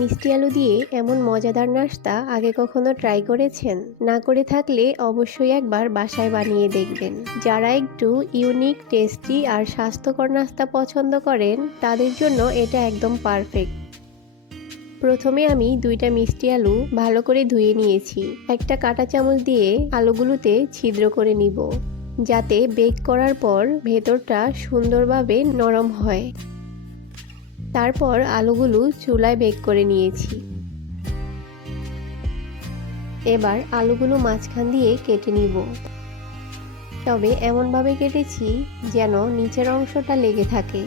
মিষ্টি আলু দিয়ে এমন মজাদার নাস্তা আগে কখনো ট্রাই করেছেন? না করে থাকলে অবশ্যই একবার বাসায় বানিয়ে দেখবেন। যারা একটু ইউনিক, টেস্টি আর স্বাস্থ্যকর নাস্তা পছন্দ করেন তাদের জন্য এটা একদম পারফেক্ট। প্রথমে আমি 2টা মিষ্টি আলু ভালো করে ধুয়ে নিয়েছি। একটা কাঁটা চামচ দিয়ে আলুগুলোতে ছিদ্র করে নিব, যাতে বেক করার পর ভেতরটা সুন্দরভাবে নরম হয়। তারপর আলুগুলো চুলায় বেক করে নিয়েছি। এবার আলুগুলো মাঝখান দিয়ে কেটে নিব, তবে এমনভাবে কেটেছি যেন নিচের অংশটা লেগে থাকে।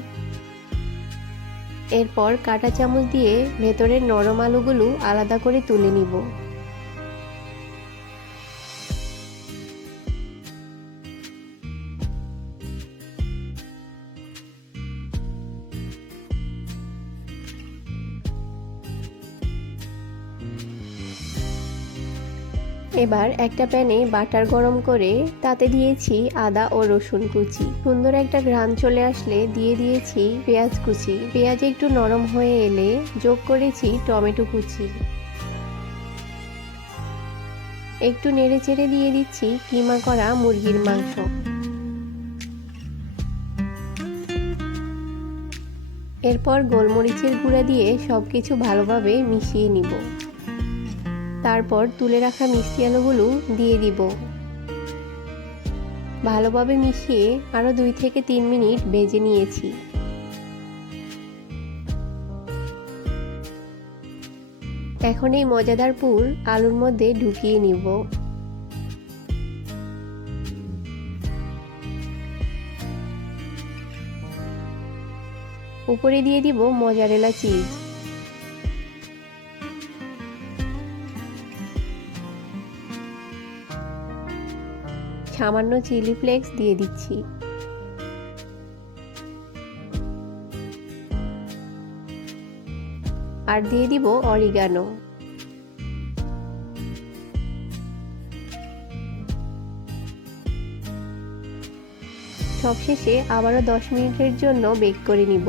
এরপর কাঁটা চামচ দিয়ে ভেতরের নরম আলুগুলো আলাদা করে তুলে নিব। এবার একটা প্যানে বাটার গরম করে তাতে দিয়েছি আদা ও রসুন কুচি। সুন্দর একটা ঘ্রাণ চলে আসলে দিয়ে দিয়েছি পেঁয়াজ কুচি। পেঁয়াজ একটু নরম হয়ে এলে যোগ করেছি টমেটো কুচি। একটু নেড়েচেড়ে দিয়ে দিচ্ছি কিমা করা মুরগির মাংস। এরপর গোলমরিচের গুঁড়া দিয়ে সবকিছু ভালোভাবে মিশিয়ে নিব। তারপর তুলে রাখা মিষ্টি আলুগুলো দিয়ে দিব। ভালোভাবে মিশিয়ে আরো 2 থেকে 3 মিনিট ভেজে নিয়েছি। এখন এই মজাদার পুর আলুর মধ্যে ঢুকিয়ে নিব। উপরে দিয়ে দিব মোজারেলা চিজ। সামান্য চিলি ফ্লেক্স দিয়ে দিচ্ছি। আর দিয়ে দিব অরিগানো। সবশেষে আবারও 10 মিনিটের জন্য বেক করে নিব।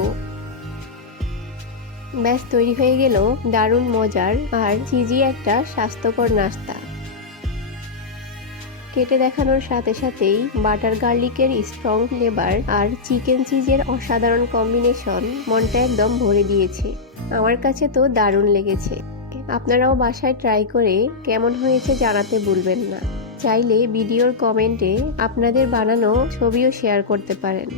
ব্যাস তৈরি হয়ে গেল দারুণ মজার আর চিজি একটা স্বাস্থ্যকর নাস্তা। কেটে দেখানোর সাথে সাথেই বাটার গার্লিকের স্ট্রং ফ্লেভার আর চিকেন চিজের অসাধারণ কম্বিনেশন মনটা একদম ভরে দিয়েছে। আমার কাছে তো দারুণ লেগেছে। আপনারাও বাসায় ট্রাই করে কেমন হয়েছে জানাতে ভুলবেন না। চাইলে ভিডিওর কমেন্টে আপনাদের বানানো ছবিও শেয়ার করতে পারেন।